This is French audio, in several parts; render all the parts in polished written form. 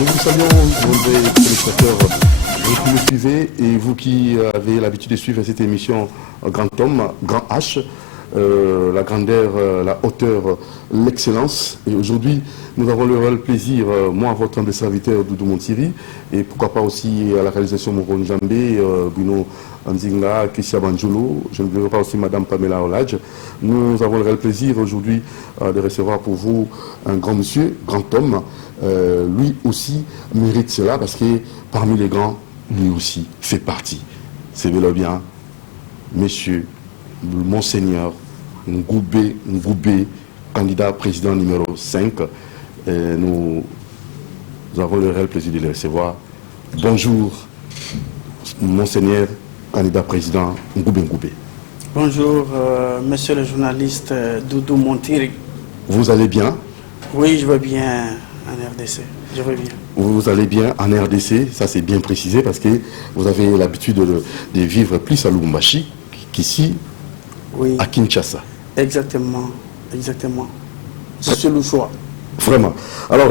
Nous vous saluons, nombreux téléspectateurs, vous qui me suivez et vous qui avez l'habitude de suivre cette émission Grand Homme, Grand H, la grandeur, la hauteur, l'excellence. Et aujourd'hui, nous avons le réel plaisir, moi, votre humble serviteur Doudou Montiri, et pourquoi pas aussi à la réalisation Moro Njambé, Bruno Anzinga, Kissia Banjolo, je ne veux pas aussi Madame Pamela Oladj. Nous avons le réel plaisir aujourd'hui de recevoir pour vous un grand monsieur, grand homme. Lui aussi mérite cela parce que parmi les grands, lui aussi fait partie. C'est bel et bien, monsieur Monseigneur Ngoubé, candidat président numéro 5. Nous avons le réel plaisir de le recevoir. Bonjour, Monseigneur, candidat président Ngoubé. Bonjour, monsieur le journaliste Doudou Montiri. Vous allez bien? Oui, je vais bien en RDC. Je vais bien. Vous allez bien en RDC, ça c'est bien précisé parce que vous avez l'habitude de vivre plus à Lubumbashi qu'ici, oui, à Kinshasa. Exactement, exactement. C'est le choix. Vraiment. Alors,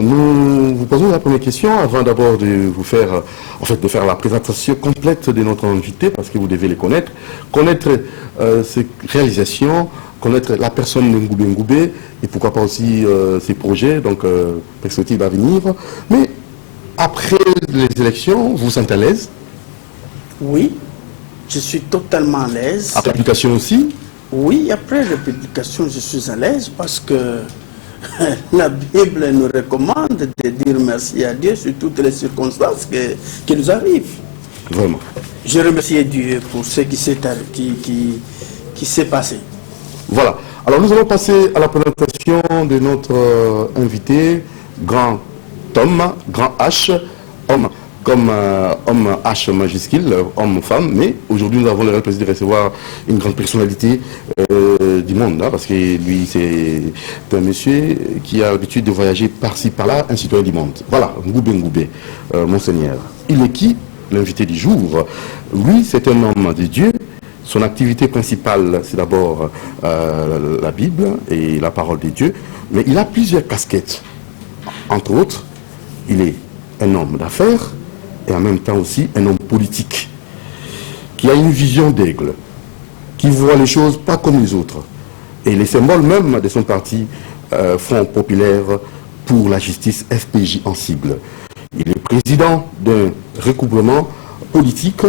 nous vous posons la première question avant d'abord de vous faire, de faire la présentation complète de notre invité, parce que vous devez les connaître, connaître ses réalisations, connaître la personne de Ngoubé, et pourquoi pas aussi ses projets, donc perspectives d'avenir. Mais après les élections, vous vous sentez à l'aise? Oui, je suis totalement à l'aise. Après l'application aussi? Oui, après la publication, je suis à l'aise parce que la Bible nous recommande de dire merci à Dieu sur toutes les circonstances qui nous arrivent. Vraiment. Je remercie Dieu pour ce qui s'est passé. Voilà. Alors nous allons passer à la présentation de notre invité, grand homme, grand H, homme. Comme homme H majuscule, homme-femme, mais aujourd'hui nous avons le réel plaisir de recevoir une grande personnalité du monde, hein, parce que lui c'est un monsieur qui a l'habitude de voyager par-ci par-là, un citoyen du monde. Voilà, Ngoubé, Monseigneur. Il est qui? L'invité du jour. Lui c'est un homme de Dieu. Son activité principale c'est d'abord la Bible et la parole de Dieu, mais il a plusieurs casquettes. Entre autres, il est un homme d'affaires, et en même temps aussi un homme politique, qui a une vision d'aigle, qui voit les choses pas comme les autres. Et les symboles même de son parti, Front Populaire pour la Justice, FPJ en sigle. Il est président d'un recouvrement politique,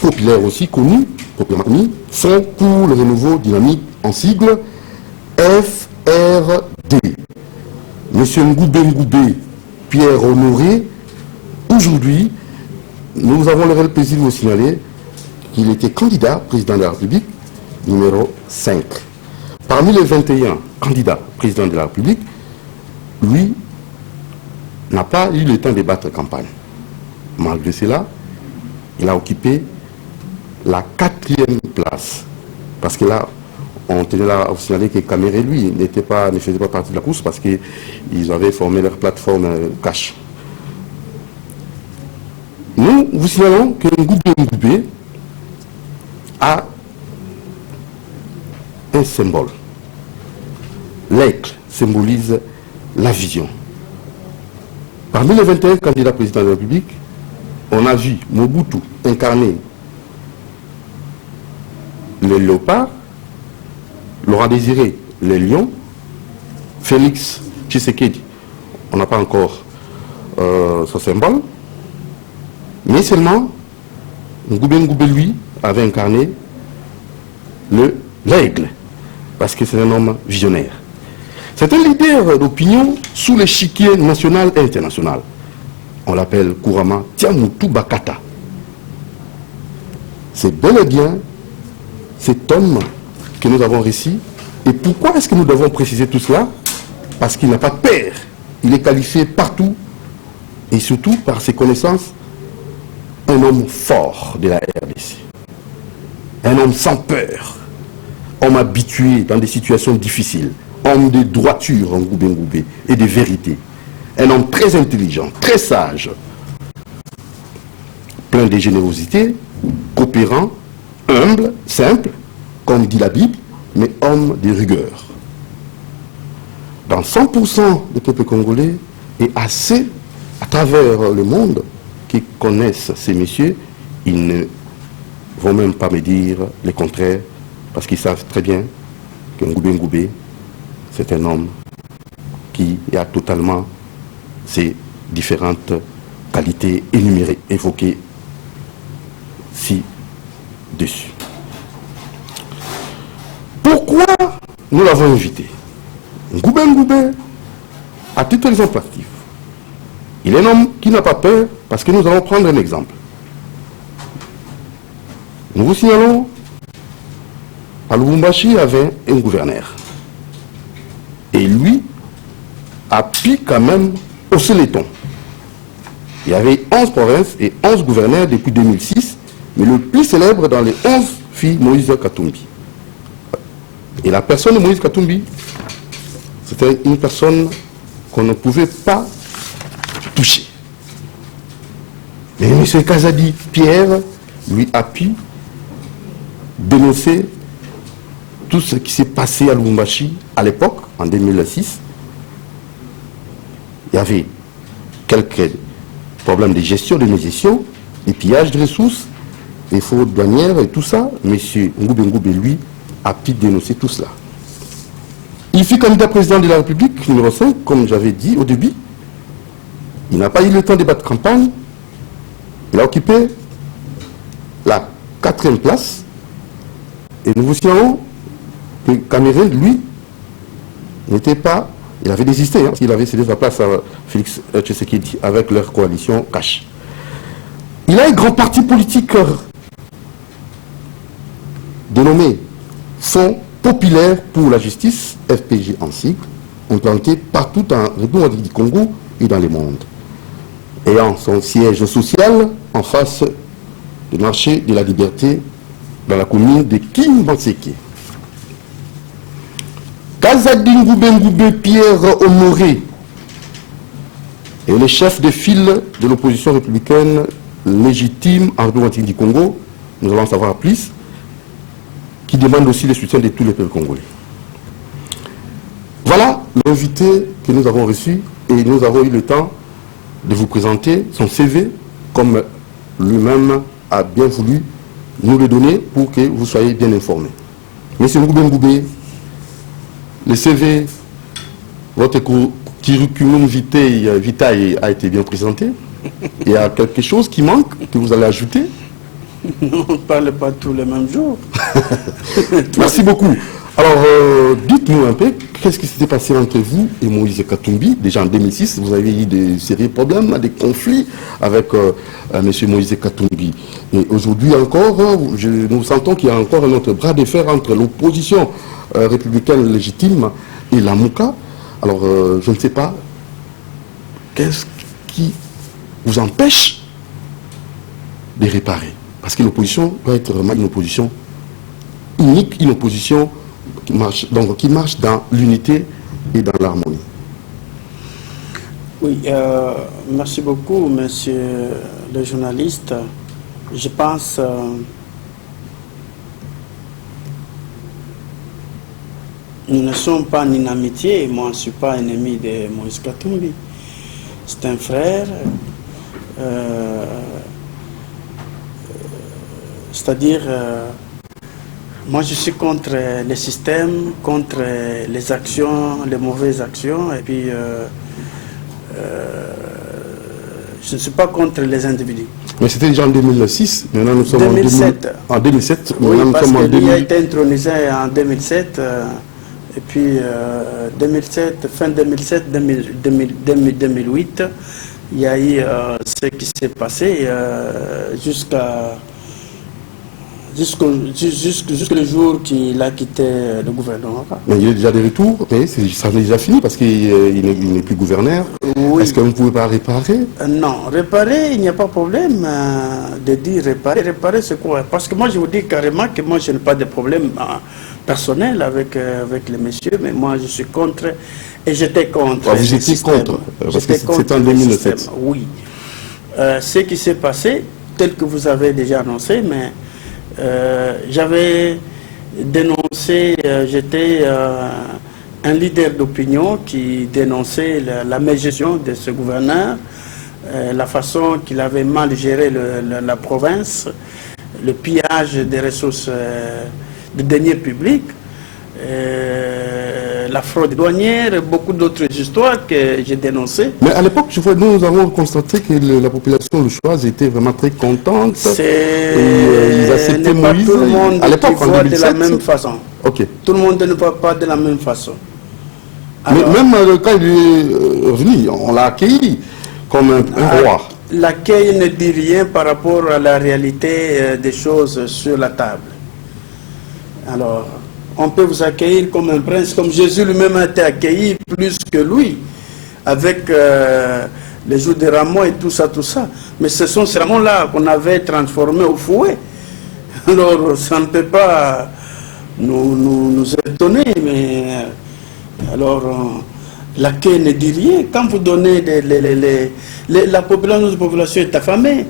populaire aussi connu, Front pour le renouveau dynamique en sigle, FRD. Monsieur Ngoubé, Pierre Honoré, aujourd'hui, nous avons le réel plaisir de vous signaler qu'il était candidat président de la République numéro 5. Parmi les 21 candidats président de la République, lui n'a pas eu le temps de battre campagne. Malgré cela, il a occupé la 4e place. Parce que là, on tenait là à vous signaler que Caméré, lui, ne faisait pas partie de la course parce qu'ils avaient formé leur plateforme cash. Nous vous signalons que Ngoubé a un symbole. L'aigle symbolise la vision. Parmi les 21 candidats présidents de la République, on a vu Mobutu incarner le léopard, Laurent Désiré le lion, Félix Tshisekedi, on n'a pas encore ce symbole, mais seulement Ngoubé, lui, avait incarné l'aigle, parce que c'est un homme visionnaire. C'est un leader d'opinion sous l'échiquier national et international. On l'appelle couramment Tiamoutou Bakata. C'est bel et bien cet homme que nous avons réussi. Et pourquoi est-ce que nous devons préciser tout cela? Parce qu'il n'a pas de père. Il est qualifié partout, et surtout par ses connaissances, un homme fort de la RDC. Un homme sans peur. Homme habitué dans des situations difficiles. Homme de droiture en Ngoubé et de vérité. Un homme très intelligent, très sage. Plein de générosité, coopérant, humble, simple, comme dit la Bible, mais homme de rigueur. Dans 100% du peuple congolais est assez à travers le monde qui connaissent ces messieurs, ils ne vont même pas me dire le contraire, parce qu'ils savent très bien que Ngoubé Ngoubé, c'est un homme qui a totalement ces différentes qualités énumérées, évoquées ci-dessus. Pourquoi nous l'avons invité? Ngoubé Ngoubé, à titre exemplatif, il est un homme qui n'a pas peur, parce que nous allons prendre un exemple. Nous vous signalons, à Lubumbashi, il y avait un gouverneur. Et lui a pu quand même hausser les tons. Il y avait 11 provinces et 11 gouverneurs depuis 2006, mais le plus célèbre dans les 11 fut Moïse Katumbi. Et la personne de Moïse Katumbi, c'était une personne qu'on ne pouvait pas toucher. Mais M. Kazadi Pierre, lui, a pu dénoncer tout ce qui s'est passé à Lubumbashi à l'époque, en 2006. Il y avait quelques problèmes de gestion, de gestion, des pillages de ressources, des fraudes douanières et tout ça. M. Ngoubé Ngoubé, lui, a pu dénoncer tout cela. Il fut candidat président de la République, numéro 5, comme j'avais dit au début. Il n'a pas eu le temps de battre campagne. Il a occupé la 4e place. Et nous vous signalons que Cameroun, lui, n'était pas... Il avait désisté, hein, il avait cédé sa place à Félix Tshisekedi avec leur coalition Cash. Il a un grand parti politique dénommé Fonds populaire pour la justice, FPJ en sigle, implanté partout en République du Congo et dans le monde, ayant son siège social en face du marché de la liberté dans la commune de Kimbanseke. Kazadi Ngoubé Ngoubé Pierre Honoré est le chef de file de l'opposition républicaine légitime en République du Congo, nous allons en savoir plus, qui demande aussi le soutien de tous les peuples congolais. Voilà l'invité que nous avons reçu et nous avons eu le temps de vous présenter son CV comme lui-même a bien voulu nous le donner pour que vous soyez bien informés. Monsieur Ngoubé Ngoubé, le CV, votre curriculum vitae a été bien présenté. Il y a quelque chose qui manque, que vous allez ajouter? Non, on ne parle pas tous les mêmes jours. Merci beaucoup. Alors, dites-nous un peu, qu'est-ce qui s'était passé entre vous et Moïse Katumbi? Déjà en 2006, vous avez eu des sérieux problèmes, des conflits avec M. Moïse Katumbi. Et aujourd'hui encore, nous sentons qu'il y a encore un autre bras de fer entre l'opposition républicaine légitime et la Mouka. Alors, je ne sais pas, qu'est-ce qui vous empêche de réparer? Parce que l'opposition doit être vraiment une opposition unique, une opposition qui marche dans l'unité et dans l'harmonie. Oui, merci beaucoup, monsieur le journaliste. Je pense nous ne sommes pas en amitié. Moi, je ne suis pas ennemi de Moïse Katumbi. C'est un frère. C'est-à-dire, moi je suis contre le système, contre les actions, les mauvaises actions, et puis je ne suis pas contre les individus. Mais c'était déjà en 2006, maintenant nous sommes 2007. En 2007. Oui, nous parce sommes en qu'il a été intronisé en 2007, et puis 2007, fin 2007, 2008, il y a eu ce qui s'est passé jusqu'au le jour qu'il a quitté le gouvernement. Mais il est déjà de retour, mais ça n'est déjà fini parce qu'il n'est plus gouverneur. Oui. Est-ce que vous ne pouvez pas réparer? Non, réparer, il n'y a pas de problème de dire réparer. Réparer, c'est quoi? Parce que moi, je vous dis carrément que moi, je n'ai pas de problème personnel avec les messieurs, mais moi, je suis contre, et j'étais contre. Vous étiez contre, parce que c'était en 2007. Oui. Ce qui s'est passé, tel que vous avez déjà annoncé, mais j'avais dénoncé, j'étais un leader d'opinion qui dénonçait la mégestion de ce gouverneur la façon qu'il avait mal géré la province, le pillage des ressources des deniers publics, la fraude douanière, beaucoup d'autres histoires que j'ai dénoncées. Mais à l'époque, nous avons constaté que la population louchoise était vraiment très contente. Ils acceptaient Moïse. Tout le monde à l'époque, voit de la même façon. Okay. Tout le monde ne voit pas de la même façon. Alors, mais même quand il est revenu, on l'a accueilli comme un roi. L'accueil ne dit rien par rapport à la réalité des choses sur la table. Alors, on peut vous accueillir comme un prince, comme Jésus lui-même a été accueilli plus que lui, avec les jours de rameaux et tout ça, tout ça. Mais ce sont ces rameaux-là qu'on avait transformés au fouet. Alors, ça ne peut pas nous étonner, mais alors, l'accueil ne dit rien. Quand vous donnez la population est affamée.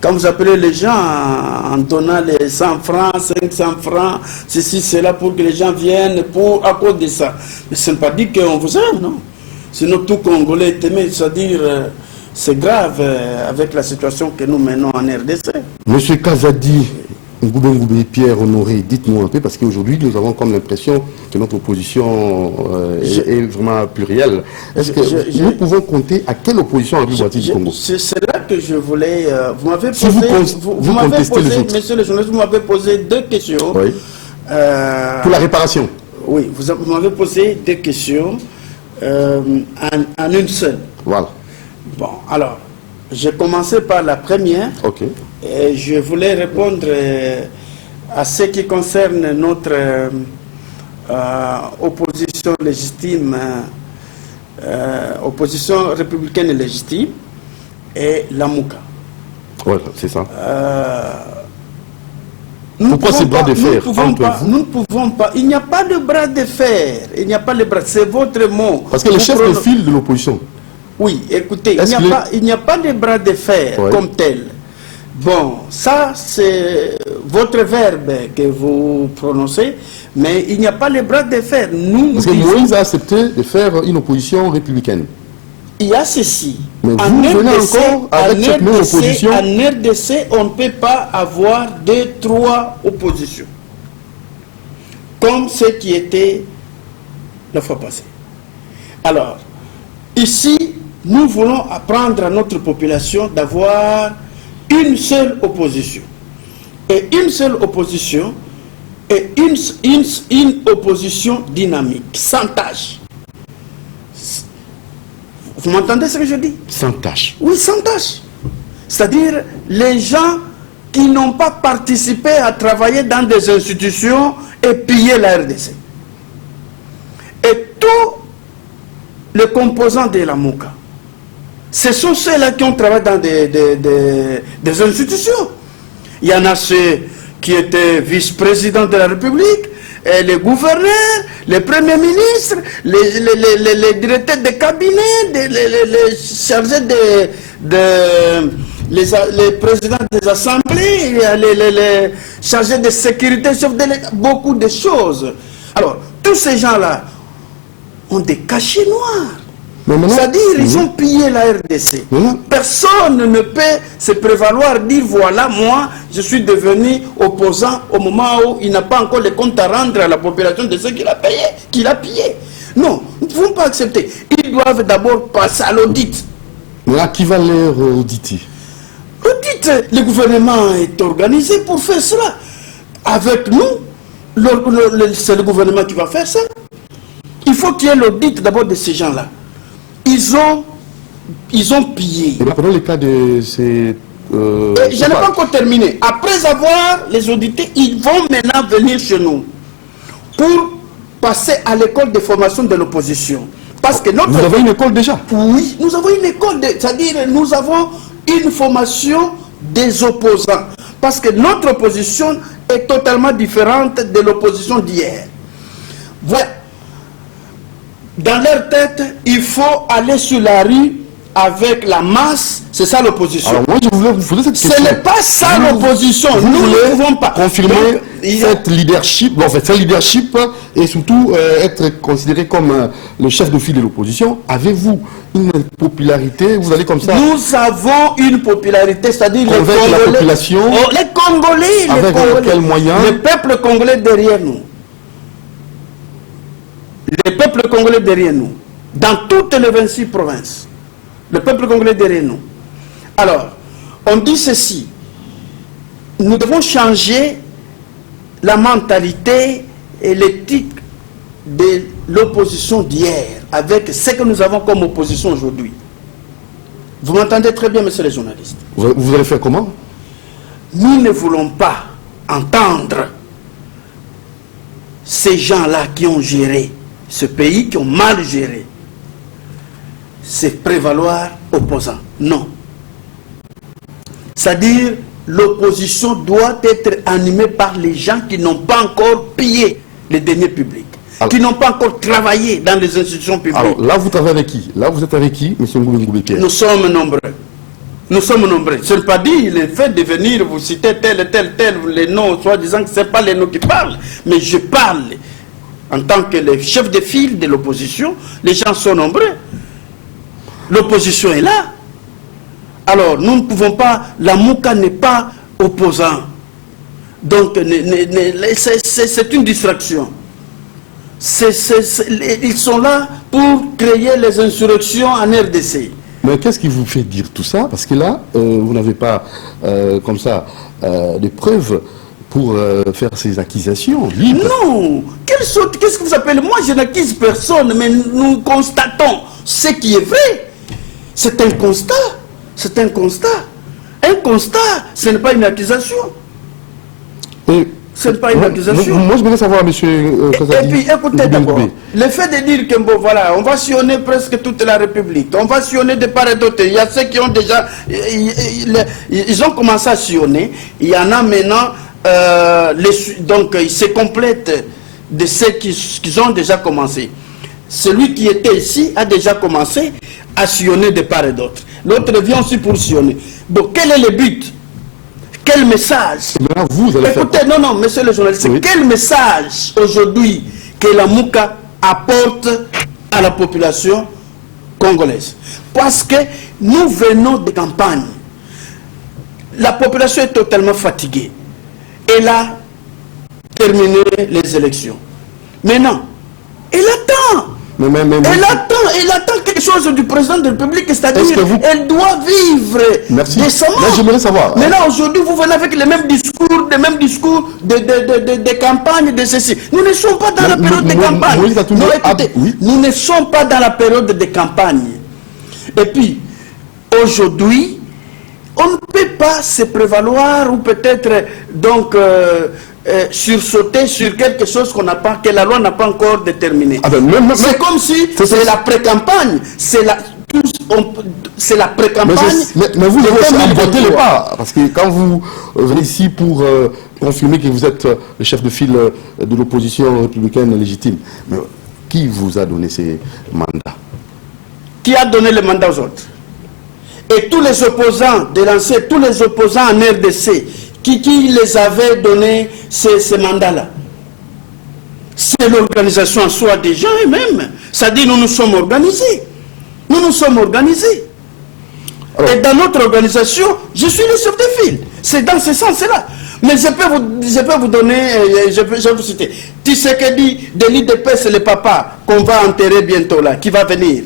Quand vous appelez les gens en donnant les 100 francs, 500 francs, ceci, cela, pour que les gens viennent à cause de ça. Mais ce n'est pas dit qu'on vous aime, non? Sinon, tout Congolais est aimé, c'est-à-dire, c'est grave avec la situation que nous menons en RDC. Monsieur Kazadi, Ngoubé Pierre Honoré, dites-nous un peu, parce qu'aujourd'hui, nous avons comme l'impression que notre opposition est vraiment plurielle. Est-ce que nous pouvons compter à quelle opposition à la République du Congo? C'est là que je voulais... vous m'avez posé... vous contestez les autres. Monsieur le journaliste, vous m'avez posé deux questions. Oui. Pour la réparation. Oui, vous m'avez posé deux questions en une seule. Voilà. Bon, alors, j'ai commencé par la première. Ok. Et je voulais répondre à ce qui concerne notre opposition légitime, opposition républicaine légitime et la Mouka. Voilà, c'est ça. Pourquoi ces bras de fer nous ne pouvons pas. Il n'y a pas de bras de fer. Il n'y a pas de bras. C'est votre mot. Parce que le chef de file de l'opposition. Oui, écoutez, il n'y a pas de bras de fer comme tel. Bon, ça c'est votre verbe que vous prononcez, mais il n'y a pas les bras de fer. Parce que Moïse a accepté de faire une opposition républicaine. Il y a ceci. Mais vous venez encore avec cette même opposition. En RDC, on ne peut pas avoir 2-3 oppositions. Comme ce qui était la fois passée. Alors, ici, nous voulons apprendre à notre population d'avoir une seule opposition. Et une seule opposition est une opposition dynamique, sans tâche. Vous m'entendez ce que je dis? Sans tâche. Oui, sans tâche. C'est-à-dire les gens qui n'ont pas participé à travailler dans des institutions et piller la RDC. Et tous les composants de la MOUCA, ce sont ceux-là qui ont travaillé dans des institutions. Il y en a ceux qui étaient vice-présidents de la République, et les gouverneurs, les premiers ministres, les directeurs de cabinet, les chargés les présidents des assemblées, les chargés de sécurité, chefs de l'État, beaucoup de choses. Alors, tous ces gens-là ont des cachets noirs. C'est-à-dire, ils ont pillé la RDC. Personne ne peut se prévaloir, dire voilà, moi, je suis devenu opposant au moment où il n'a pas encore les comptes à rendre à la population de ce qu'il a payé, qu'il a pillé. Non, nous ne pouvons pas accepter. Ils doivent d'abord passer à l'audit. Mais à qui va leur auditer? L'audit, le gouvernement est organisé pour faire cela. Avec nous, c'est le gouvernement qui va faire ça. Il faut qu'il y ait l'audit d'abord de ces gens-là. Ils ont pillé. Prenons le cas de ces... je n'ai pas encore terminé. Après avoir les audités, ils vont maintenant venir chez nous pour passer à l'école de formation de l'opposition. Parce que notre... Vous avez une école déjà? Oui, nous avons une école, c'est-à-dire nous avons une formation des opposants. Parce que notre opposition est totalement différente de l'opposition d'hier. Voilà. Dans leur tête, il faut aller sur la rue avec la masse, c'est ça l'opposition. Alors moi, je voulais vous poser cette question. Ce n'est pas ça l'opposition. Nous ne pouvons pas confirmer Donc, cette leadership, bon, en fait, ce leadership et surtout être considéré comme le chef de file de l'opposition. Avez-vous une popularité? Vous allez comme ça nous avons une popularité, c'est-à-dire les convaincre Congolais. la population. Oh, les Congolais, avec quels moyens? Le peuple congolais derrière nous. Le peuple congolais derrière nous. Dans toutes les 26 provinces. Le peuple congolais derrière nous. Alors, on dit ceci. Nous devons changer la mentalité et l'éthique de l'opposition d'hier avec ce que nous avons comme opposition aujourd'hui. Vous m'entendez très bien, messieurs les journalistes. Vous allez faire comment? Nous ne voulons pas entendre ces gens-là qui ont géré ce pays, qui ont mal géré, se prévaloir opposants. Non. C'est-à-dire, l'opposition doit être animée par les gens qui n'ont pas encore pillé les deniers publics, qui n'ont pas encore travaillé dans les institutions publiques. Alors là, vous travaillez avec qui? Là, vous êtes avec qui, M. Ngoubé-Pierre? Nous sommes nombreux. Nous sommes nombreux. Ce n'est pas dit le fait de venir vous citer tel, les noms, soi-disant que ce n'est pas les noms qui parlent, mais je parle en tant que le chef de file de l'opposition. Les gens sont nombreux. L'opposition est là. Alors, nous ne pouvons pas... La Mouka n'est pas opposant. Donc, c'est une distraction. Ils sont là pour créer les insurrections en RDC. Mais qu'est-ce qui vous fait dire tout ça? Parce que là, vous n'avez pas, comme ça, des preuves pour faire ces accusations libres. Non. Qu'est-ce que vous appelez? Moi, je n'accuse personne, mais nous constatons ce qui est vrai. C'est un constat. C'est un constat. Un constat, ce n'est pas une accusation. Ce n'est pas une accusation. Moi, je voudrais savoir, monsieur Et puis, écoutez d'abord, le fait de dire que, bon, voilà, on va sillonner presque toute la République, on va sillonner de part et d'autre. Il y a ceux qui ont déjà... Ils ont commencé à sillonner. Il y en a maintenant... donc, ils se complètent de ceux qui ont déjà commencé. Celui qui était ici a déjà commencé à sillonner de part et d'autre. L'autre vient aussi pour sillonner. Donc, quel est le but? Quel message? Vous allez Écoutez, faire... non, monsieur le journaliste, oui. Quel message aujourd'hui que la Mouka apporte à la population congolaise? Parce que nous venons de campagne. La population est totalement fatiguée. Elle a terminé les élections. Maintenant, elle attend. Elle attend quelque chose du président de la République, c'est-à-dire qu'elle doit vivre décemment. Là, j'aimerais savoir. Maintenant, aujourd'hui, vous venez avec les mêmes discours de campagne, de ceci. Nous ne sommes pas dans la période de campagne. Non, écoutez, nous ne sommes pas dans la période de campagne. Et puis, aujourd'hui, on ne peut pas se prévaloir ou peut-être donc sursauter sur quelque chose que la loi n'a pas encore déterminé. C'est comme si c'est la pré-campagne, c'est la pré-campagne. Mais vous devez emboîter le pas, parce que quand vous venez ici pour confirmer que vous êtes le chef de file de l'opposition républicaine légitime, mais qui vous a donné ces mandats? Qui a donné le mandat aux autres? Et tous les opposants de l'ancien, tous les opposants en RDC, qui les avait donné ces mandats-là? C'est l'organisation en soi des gens eux-mêmes. Ça dit, nous nous sommes organisés. Nous nous sommes organisés. Alors, et dans notre organisation, je suis le chef de file. C'est dans ce sens-là. Mais je peux vous donner, je vais vous citer. Tshisekedi de l'IDP, c'est le papa qu'on va enterrer bientôt là, qui va venir.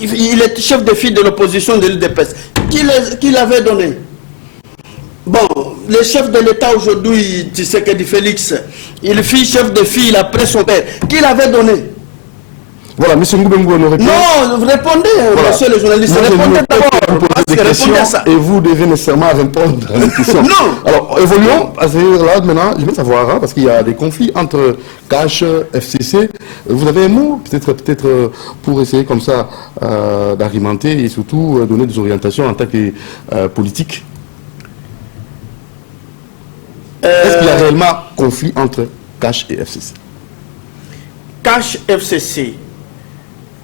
Il est chef de file de l'opposition de l'IDP. Qui l'avait donné? Bon, le chef de l'État aujourd'hui, Tshisekedi Félix, il fut chef de file après son père. Qui l'avait donné? Voilà, M. Ngoubé-Ngoubé nous répond. Non, vous répondez, voilà. Monsieur le journaliste. Répondez d'abord. Et vous devez nécessairement répondre à une question. Non. Alors, évoluons. Là, maintenant, je veux savoir, hein, parce qu'il y a des conflits entre CASH, FCC. Vous avez un mot, peut-être pour essayer comme ça d'argumenter et surtout donner des orientations en tant que politique. Est-ce qu'il y a réellement conflit entre CASH et FCC? CASH, FCC.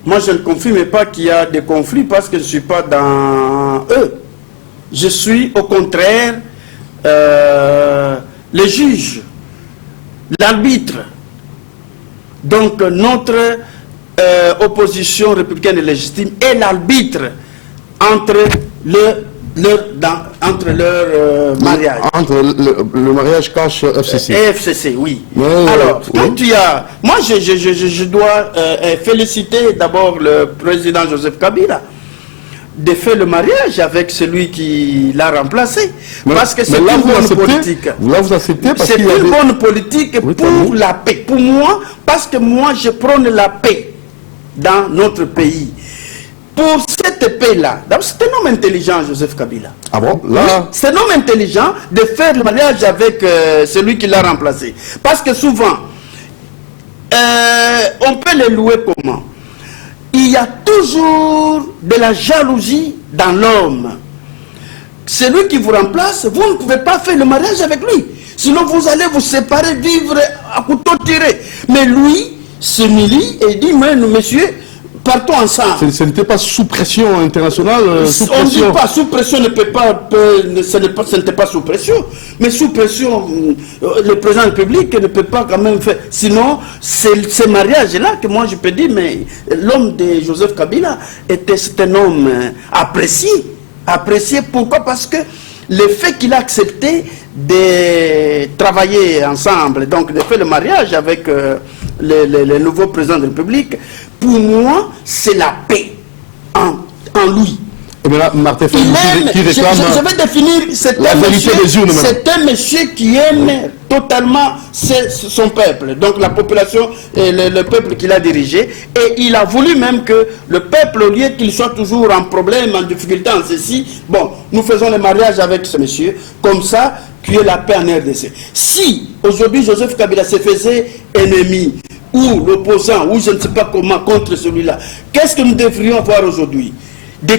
Moi, je ne confirme pas qu'il y a des conflits parce que je ne suis pas dans eux. Je suis au contraire le juge, l'arbitre. Donc notre opposition républicaine et légitime est l'arbitre entre leur mariage. Entre le mariage cache FCC. FCC, oui. Ouais, alors, oui. quand tu as... Moi, je dois féliciter d'abord le président Joseph Kabila de faire le mariage avec celui qui l'a remplacé. Parce que c'est une bonne politique. Là, vous acceptez parce c'est qu'il y a une bonne politique pour la paix. Pour moi, parce que moi, je prône la paix dans notre pays. Pour cette paix-là, c'est un homme intelligent, Joseph Kabila. Ah bon? Là... Oui, c'est un homme intelligent de faire le mariage avec celui qui l'a remplacé. Parce que souvent, on peut le louer comment? Il y a toujours de la jalousie dans l'homme. Celui qui vous remplace, vous ne pouvez pas faire le mariage avec lui. Sinon, vous allez vous séparer, vivre à couteau tiré. Mais lui se milie et dit, mais nous, monsieur, partons ensemble. Ce n'était pas sous pression internationale On ne dit pas sous pression, ce n'était pas sous pression. Mais sous pression, le président de la République ne peut pas quand même faire. Sinon, c'est ce mariage-là que moi je peux dire, mais l'homme de Joseph Kabila était un homme apprécié. Apprécié, pourquoi? Parce que le fait qu'il a accepté de travailler ensemble, donc de faire le mariage avec le nouveau président de la République, pour moi, c'est la paix en lui. Et bien là, Martin Fayulu qui réclame je vais définir, la vérité des urnes. C'est un monsieur qui aime totalement son peuple, donc la population et le peuple qu'il a dirigé, et il a voulu même que le peuple, au lieu qu'il soit toujours en problème, en difficulté, en ceci, bon, nous faisons le mariage avec ce monsieur, comme ça, qu'il y ait la paix en RDC. Si aujourd'hui Joseph Kabila se faisait ennemi, ou l'opposant, ou je ne sais pas comment, contre celui-là, qu'est-ce que nous devrions avoir aujourd'hui?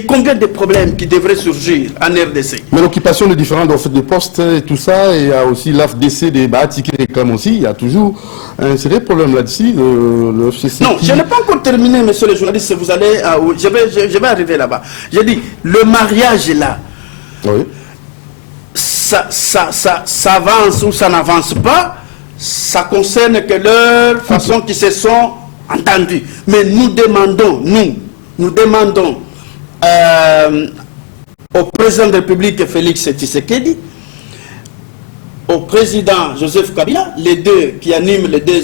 Combien de problèmes qui devraient surgir en RDC? Mais l'occupation de différents de postes et tout ça, et il y a aussi l'AFDC des Bahati qui réclament aussi, il y a toujours un sérieux problème là-dessus, le FCC. Non, je n'ai pas encore terminé, monsieur le journaliste, vous allez, je vais arriver là-bas. J'ai dit, le mariage là, oui. ça avance ou ça n'avance pas, ça concerne que leur façon qui se sont entendus. Mais nous demandons, au président de la République Félix Tshisekedi, au président Joseph Kabila, les deux qui animent les deux,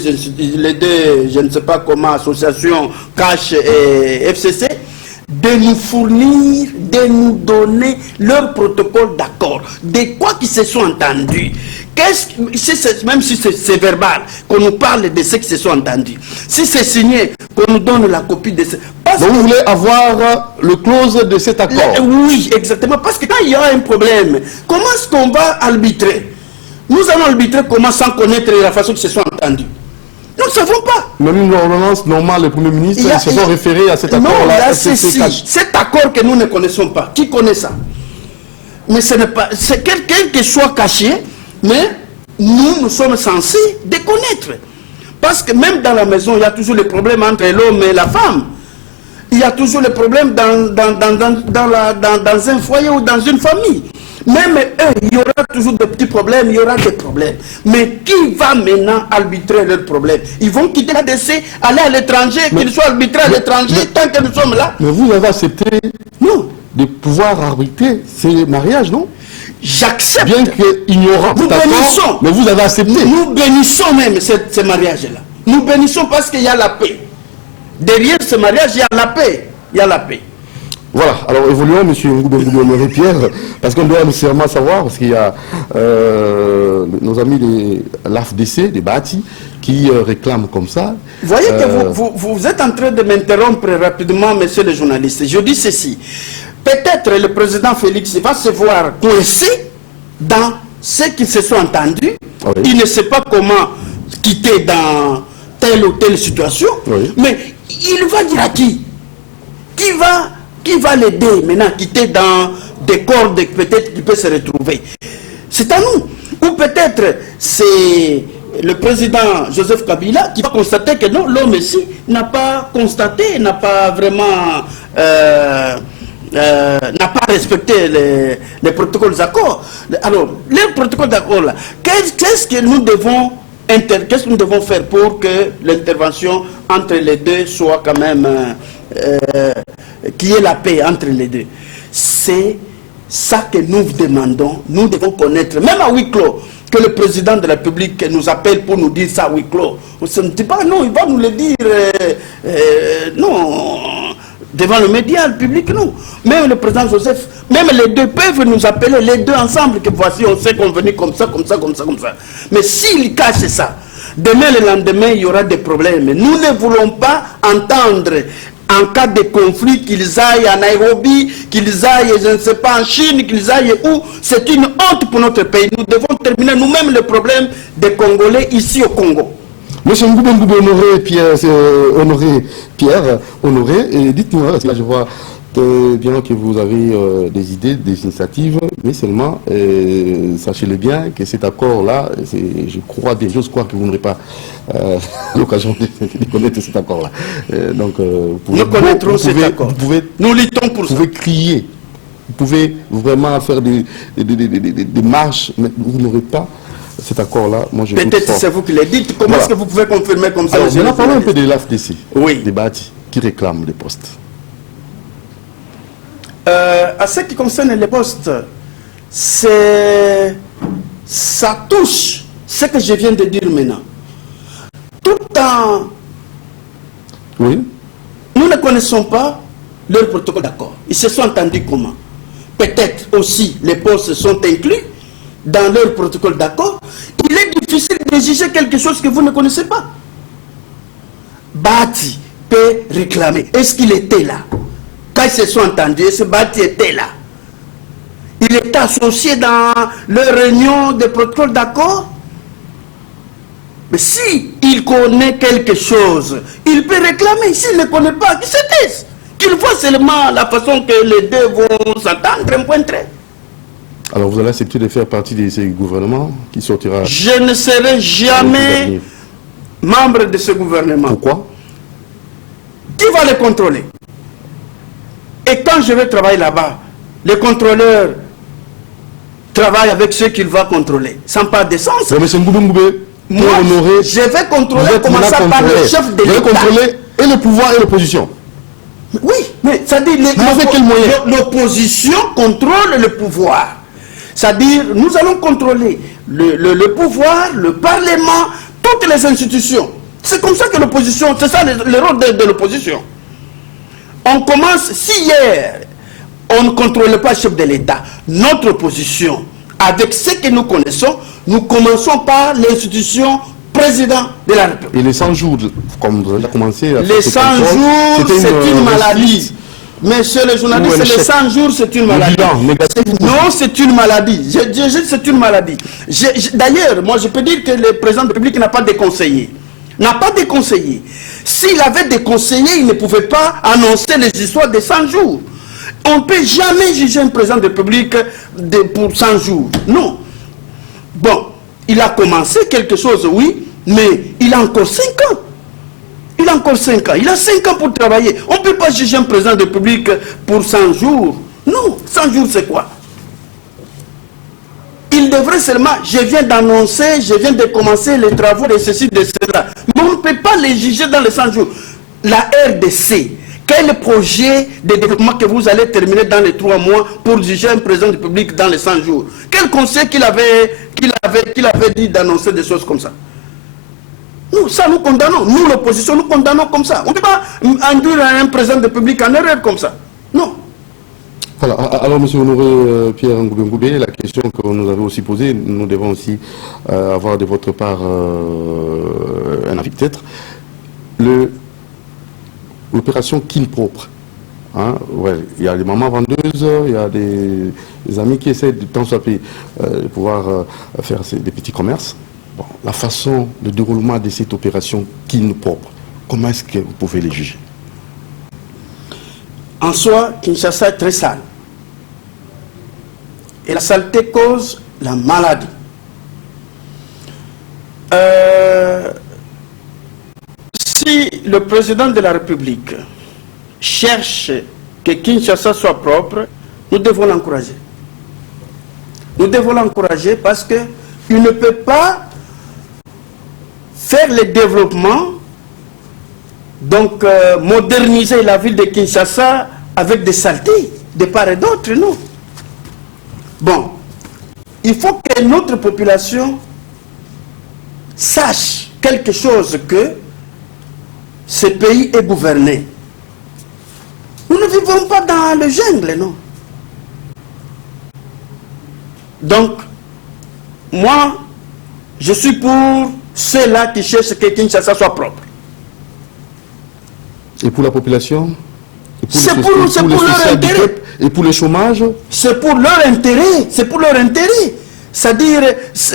je ne sais pas comment, associations CACH et FCC, de nous fournir, de nous donner leur protocole d'accord, de quoi qu'ils se sont entendus. Même si c'est verbal, qu'on nous parle de ce qui se sont entendus. Si c'est signé, qu'on nous donne la copie de ce... Donc vous voulez avoir le clause de cet accord? Oui, exactement. Parce que quand il y aura un problème, comment est-ce qu'on va arbitrer? Nous allons arbitrer comment sans connaître la façon qu'ils se sont entendus. Nous ne savons pas. Même l'ordonnance normale, le Premier ministre, ils se sont référés à cet accord-là. Non, cet accord que nous ne connaissons pas. Qui connaît ça? Mais ce n'est pas... C'est quelqu'un qui soit caché, mais nous sommes censés de connaître. Parce que même dans la maison, il y a toujours les problèmes entre l'homme et la femme. Il y a toujours les problèmes dans un foyer ou dans une famille. Même eux, il y aura toujours des petits problèmes, il y aura des problèmes. Mais qui va maintenant arbitrer leurs problèmes? Ils vont quitter la DC, aller à l'étranger, qu'ils soient arbitrés à l'étranger, tant que nous sommes là. Mais vous avez accepté de pouvoir arbitrer ces mariages, non? J'accepte. Bien qu'ignorant cet accord, mais vous avez accepté. Nous bénissons même ce mariage-là. Nous bénissons parce qu'il y a la paix. Derrière ce mariage, il y a la paix. Il y a la paix. Voilà, alors évoluons, M. Ngoubé-Pierre, parce qu'on doit nécessairement savoir, parce qu'il y a nos amis de l'AFDC, des Bahati, qui réclament comme ça. Vous voyez que vous êtes en train de m'interrompre rapidement, monsieur le journaliste. Je dis ceci. Peut-être le président Félix va se voir coincé dans ce qu'ils se sont entendus. Oui. Il ne sait pas comment quitter dans telle ou telle situation. Oui. Mais il va dire à qui? Qui va l'aider maintenant à quitter dans des cordes peut-être qu'il peut se retrouver? C'est à nous. Ou peut-être c'est le président Joseph Kabila qui va constater que non, l'homme ici n'a pas constaté, n'a pas vraiment n'a pas respecté les protocoles d'accords. Alors, les protocoles d'accords là, qu'est-ce que nous devons faire pour que l'intervention entre les deux soit quand même qu'il y ait la paix entre les deux? C'est ça que nous demandons. Nous devons connaître, même à huis clos, que le président de la République nous appelle pour nous dire ça à huis clos. On ne dit pas non, il va nous le dire non, devant le média, le public, non. Même le président Joseph, même les deux peuvent nous appeler, les deux ensemble, que voici, on s'est convenu comme ça, comme ça, comme ça, comme ça. Mais s'ils cachent ça, demain, le lendemain, il y aura des problèmes. Nous ne voulons pas entendre, en cas de conflit, qu'ils aillent à Nairobi, qu'ils aillent, je ne sais pas, en Chine, qu'ils aillent où. C'est une honte pour notre pays. Nous devons terminer nous-mêmes le problème des Congolais ici au Congo. Monsieur Ngoubé Honoré, et dites-moi, parce que là je vois bien que vous avez des idées, des initiatives, mais seulement, sachez-le bien que cet accord-là, j'ose croire que vous n'aurez pas l'occasion de connaître cet accord-là. Nous connaîtrons cet accord. Nous luttons pour ça. Vous pouvez crier, vous pouvez vraiment faire des marches, mais vous n'aurez pas cet accord-là. Peut-être c'est vous qui le dites. Comment est-ce que vous pouvez confirmer comme ça? Alors, parlons un peu de l'AFDC, oui. Des bâtis qui réclament des postes. À ce qui concerne les postes, ça touche ce que je viens de dire maintenant. Tout en... Oui. Nous ne connaissons pas leur protocole d'accord. Ils se sont entendus comment? Peut-être aussi les postes sont inclus dans leur protocole d'accord. Il est difficile de juger quelque chose que vous ne connaissez pas. Bati peut réclamer. Est-ce qu'il était là? Quand ils se sont entendus, ce Bati était là. Il était associé dans leur réunion de protocole d'accord. Mais si il connaît quelque chose, il peut réclamer. S'il ne connaît pas, qu'il se taise. Qu'il voit seulement la façon que les deux vont s'entendre, un point très. Alors vous allez accepter de faire partie de ce gouvernement qui sortira... Je ne serai jamais membre de ce gouvernement. Pourquoi? Qui va le contrôler? Et quand je vais travailler là-bas, les contrôleurs travaillent avec ceux qu'ils vont contrôler. Ça n'a pas de sens. Mais M. Ngoubé, moi, je vais contrôler, commençant par le chef de l'État. Vous allez contrôler et le pouvoir et l'opposition. Oui, mais ça dit l'opposition contrôle le pouvoir. C'est-à-dire, nous allons contrôler le pouvoir, le Parlement, toutes les institutions. C'est comme ça que l'opposition, c'est ça le rôle de l'opposition. On commence, si hier, on ne contrôle pas le chef de l'État, notre opposition, avec ce que nous connaissons, nous commençons par l'institution président de la République. Et les 100 jours, comme vous avez commencé... Les 100 jours, c'est une maladie. Monsieur le journaliste, les 100 jours, c'est une maladie. Non, c'est une maladie. Je dis c'est une maladie. D'ailleurs, moi, je peux dire que le président de la République n'a pas de conseiller. N'a pas de conseiller. S'il avait des conseillers, il ne pouvait pas annoncer les histoires des 100 jours. On ne peut jamais juger un président de la République pour 100 jours. Non. Bon, il a commencé quelque chose, oui, mais il a encore 5 ans. Il a encore 5 ans. Il a 5 ans pour travailler. On ne peut pas juger un président de la République pour 100 jours. Non, 100 jours, c'est quoi? Il devrait seulement, je viens d'annoncer, je viens de commencer les travaux de ceci, de cela. Mais on ne peut pas les juger dans les 100 jours. La RDC, quel projet de développement que vous allez terminer dans les 3 mois pour juger un président de la République dans les 100 jours? Quel conseil qu'il avait dit d'annoncer des choses comme ça? Nous, ça nous condamnons. Nous, l'opposition, nous condamnons comme ça. On ne peut pas induire un président de la République en erreur comme ça. Non. Voilà. Alors, M. Honoré Pierre Ngoubé, la question que nous avons aussi posée, nous devons aussi avoir de votre part un avis peut-être. L'opération Kin Propre. Hein, ouais, il y a des mamans vendeuses, il y a des amis qui essaient de temps soit de pouvoir faire des petits commerces. Bon, la façon de déroulement de cette opération Kin Propre, comment est-ce que vous pouvez les juger? En soi, Kinshasa est très sale. Et la saleté cause la maladie. le président de la République cherche que Kinshasa soit propre, nous devons l'encourager. Nous devons l'encourager parce qu'il ne peut pas faire le développement, donc moderniser la ville de Kinshasa avec des saletés de part et d'autre, non. Bon, il faut que notre population sache quelque chose, que ce pays est gouverné. Nous ne vivons pas dans le jungle, non. Donc, moi, je suis pour ceux-là qui cherchent que Kinshasa soit propre. Et pour la population? C'est pour leur intérêt. Et pour le chômage? C'est pour leur intérêt. C'est pour leur intérêt. C'est-à-dire,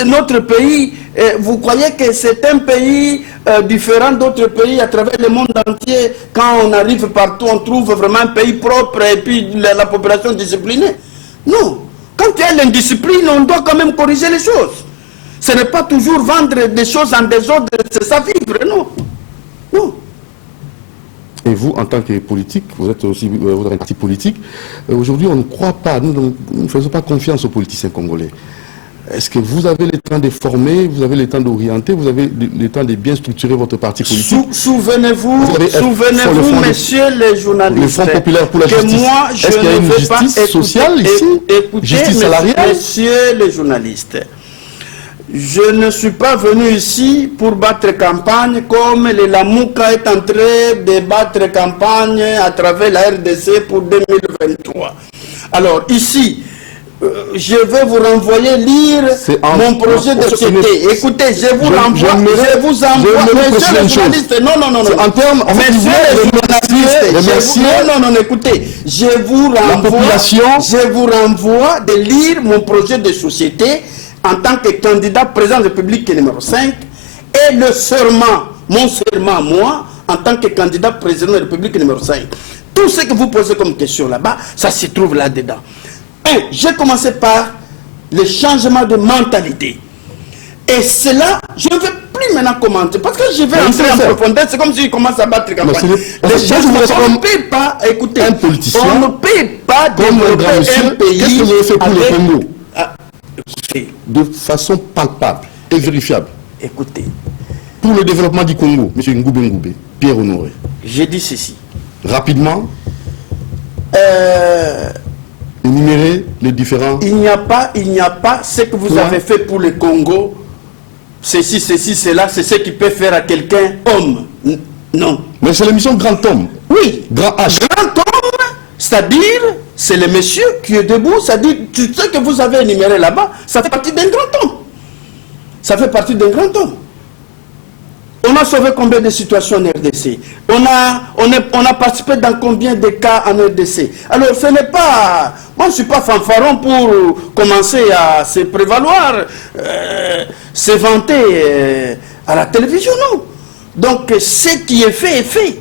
notre pays, vous croyez que c'est un pays différent d'autres pays à travers le monde entier? Quand on arrive partout, on trouve vraiment un pays propre et puis la population disciplinée? Non. Quand il y a l'indiscipline, on doit quand même corriger les choses. Ce n'est pas toujours vendre des choses en désordre, c'est ça vivre, non. Non. Et vous, en tant que politique, vous êtes aussi vous avez un parti politique. Aujourd'hui, on ne croit pas, nous ne faisons pas confiance aux politiciens congolais. Est-ce que vous avez le temps de former, vous avez le temps d'orienter, vous avez le temps de bien structurer votre parti politique? Souvenez-vous, messieurs les journalistes, le Front populaire pour la que justice. moi, je Est-ce qu'il y a ne une veux justice pas sociale ici? Écoutez, justice salariale? messieurs les journalistes, je ne suis pas venu ici pour battre campagne comme le Lamouka est en train de battre campagne à travers la RDC pour 2023. Alors ici, je vais vous renvoyer lire mon projet de société. Écoutez, je vous renvoie, messieurs les journalistes, non, en termes, messieurs les journalistes, non, écoutez, je vous renvoie de lire mon projet de société en tant que candidat président de la République numéro 5 et le serment, mon serment, moi, en tant que candidat président de la République numéro 5. Tout ce que vous posez comme question là-bas, ça se trouve là-dedans. J'ai commencé par le changement de mentalité. Et cela, je ne vais plus maintenant commenter, parce que je vais entrer en profondeur, c'est comme si je commence à battre campagne. On ne peut pas, écoutez, un politicien, on ne peut pas développer un pays. Qu'est-ce que vous avez fait pour le Congo? De façon palpable et vérifiable. Écoutez. Pour le développement du Congo, M. Ngoubé, Pierre Honoré. J'ai dit ceci. Rapidement. Énumérer les différents... Il n'y a pas ce que vous avez fait pour le Congo. Ceci, cela, c'est ce qui peut faire à quelqu'un homme. Non. Mais c'est l'émission Grand Homme. Oui. Grand H. Grand Homme, c'est-à-dire, c'est le monsieur qui est debout, c'est-à-dire, tout ce que vous avez énuméré là-bas, ça fait partie d'un grand homme. Ça fait partie d'un grand homme. On a sauvé combien de situations en RDC? On a participé dans combien de cas en RDC? Alors ce n'est pas... Moi je ne suis pas fanfaron pour commencer à se prévaloir, se vanter à la télévision, non. Donc ce qui est fait est fait.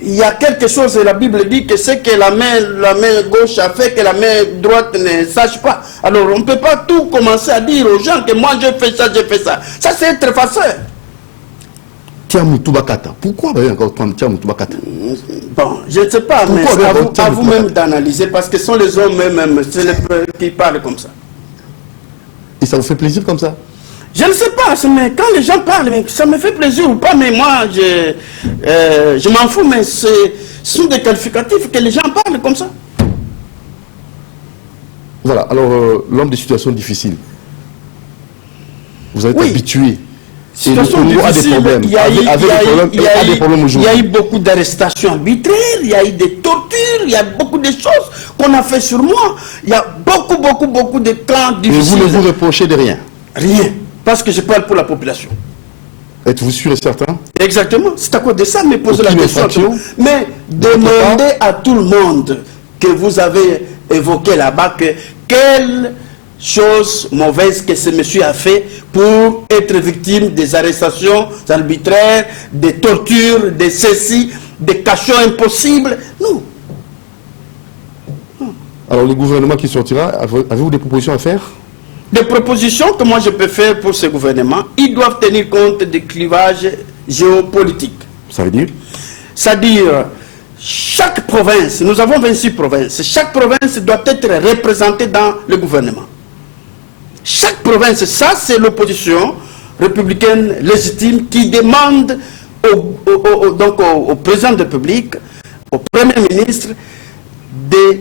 Il y a quelque chose, la Bible dit que c'est que la main gauche a fait, que la main droite ne sache pas. Alors on ne peut pas tout commencer à dire aux gens que moi j'ai fait ça, j'ai fait ça. Ça c'est être farceur. Pourquoi encore Tiamoutou Bakata? Bon, je ne sais pas, mais c'est à vous-même d'analyser, parce que ce sont les hommes eux-mêmes qui parlent comme ça. Et ça vous fait plaisir comme ça? Je ne sais pas, mais quand les gens parlent, ça me fait plaisir ou pas, mais moi, je m'en fous, mais ce sont des qualificatifs que les gens parlent comme ça. Voilà, alors l'homme des situations difficiles, vous êtes habitué. Et le Congo a des problèmes. Il y a eu beaucoup d'arrestations arbitraires, il y a eu des tortures, il y a beaucoup de choses qu'on a fait sur moi. Il y a beaucoup de camps difficiles. Et vous ne vous reprochez de rien? Rien. Parce que je parle pour la population. Êtes-vous sûr et certain? Exactement. C'est à cause de ça que me poser la question. Mais demandez à tout le monde que vous avez évoqué là-bas que quelle chose mauvaise que ce monsieur a fait pour être victime des arrestations arbitraires, des tortures, des ceci, des cachots impossibles. Non. Alors le gouvernement qui sortira, avez-vous des propositions à faire? Des propositions que moi je peux faire pour ce gouvernement, ils doivent tenir compte des clivages géopolitiques. Ça veut dire? C'est-à-dire, chaque province, nous avons 26 provinces, chaque province doit être représentée dans le gouvernement. Chaque province, ça c'est l'opposition républicaine légitime qui demande au président de la République, au Premier ministre, de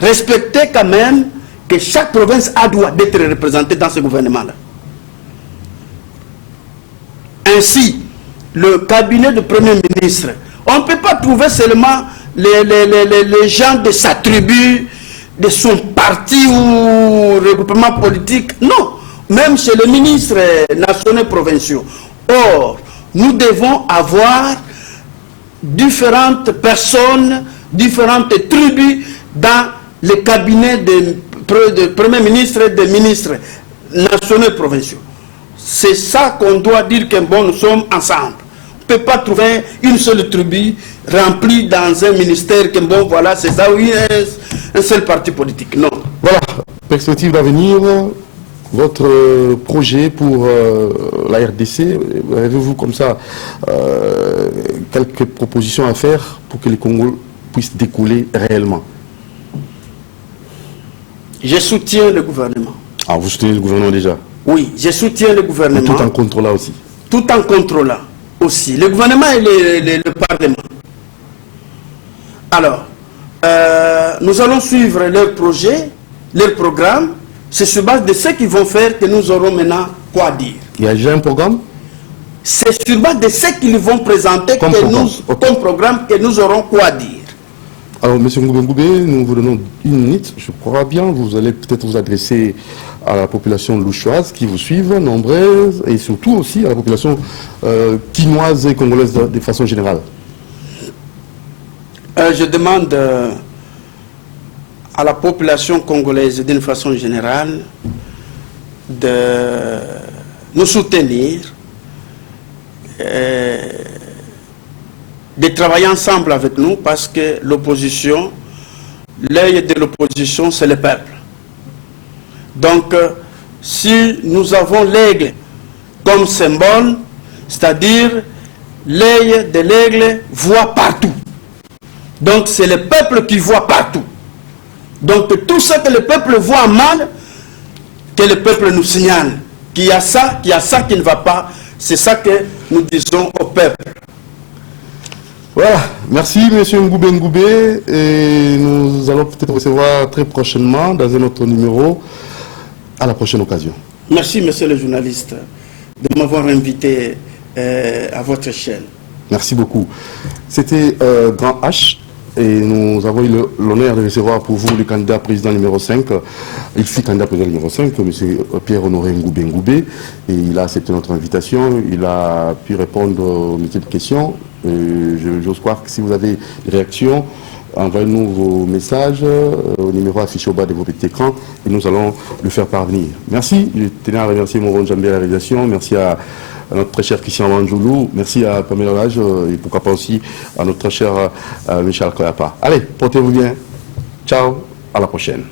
respecter quand même que chaque province a droit d'être représentée dans ce gouvernement-là. Ainsi, le cabinet du Premier ministre, on ne peut pas trouver seulement les gens de sa tribu, de son parti ou regroupement politique. Non, même chez les ministres nationaux et provinciaux. Or, nous devons avoir différentes personnes, différentes tribus dans le cabinet de Premier ministre et des ministres nationaux et provinciaux. C'est ça qu'on doit dire que bon, nous sommes ensemble. On ne peut pas trouver une seule tribu remplie dans un ministère que bon, voilà, c'est ça, oui, un seul parti politique. Non. Voilà, perspective d'avenir, votre projet pour la RDC, avez-vous comme ça quelques propositions à faire pour que les Congos puissent découler réellement? Je soutiens le gouvernement. Ah, vous soutenez le gouvernement déjà? Oui, je soutiens le gouvernement. Mais tout en contrôlant aussi. Tout en contrôlant aussi. Le gouvernement et le Parlement. Alors, nous allons suivre leur projet, leur programme. C'est sur base de ce qu'ils vont faire que nous aurons maintenant quoi dire. Il y a déjà un programme? C'est sur base de ce qu'ils vont présenter comme programme que nous aurons quoi dire. Alors, M. Ngoubé, nous vous donnons une minute. Je crois bien, vous allez peut-être vous adresser à la population louchoise qui vous suivent, nombreuse, et surtout aussi à la population quinoise et congolaise de façon générale. Je demande à la population congolaise d'une façon générale de nous soutenir, de travailler ensemble avec nous parce que l'opposition, l'œil de l'opposition, c'est le peuple. Donc, si nous avons l'aigle comme symbole, c'est-à-dire l'œil de l'aigle voit partout. Donc, c'est le peuple qui voit partout. Donc, tout ce que le peuple voit mal, que le peuple nous signale. Qu'il y a ça qui ne va pas. C'est ça que nous disons au peuple. Voilà, merci M. Ngoubé, et nous allons peut-être recevoir très prochainement dans un autre numéro, à la prochaine occasion. Merci, monsieur le journaliste, de m'avoir invité à votre chaîne. Merci beaucoup. C'était Grand H, et nous avons eu l'honneur de recevoir pour vous le candidat président numéro 5. Il fut candidat président numéro 5, M. Pierre-Honoré Ngoubé, et il a accepté notre invitation, il a pu répondre aux multiples questions. J'ose croire que si vous avez des réactions, envoyez-nous vos messages au numéro affiché au bas de vos petits écrans et nous allons le faire parvenir. Merci. Je tenais à remercier Moron Djambé à la réalisation. Merci à notre très cher Christian Wanjoulou. Merci à Pamela Lage et pourquoi pas aussi à notre très cher Michel Koyapa. Allez, portez-vous bien. Ciao. À la prochaine.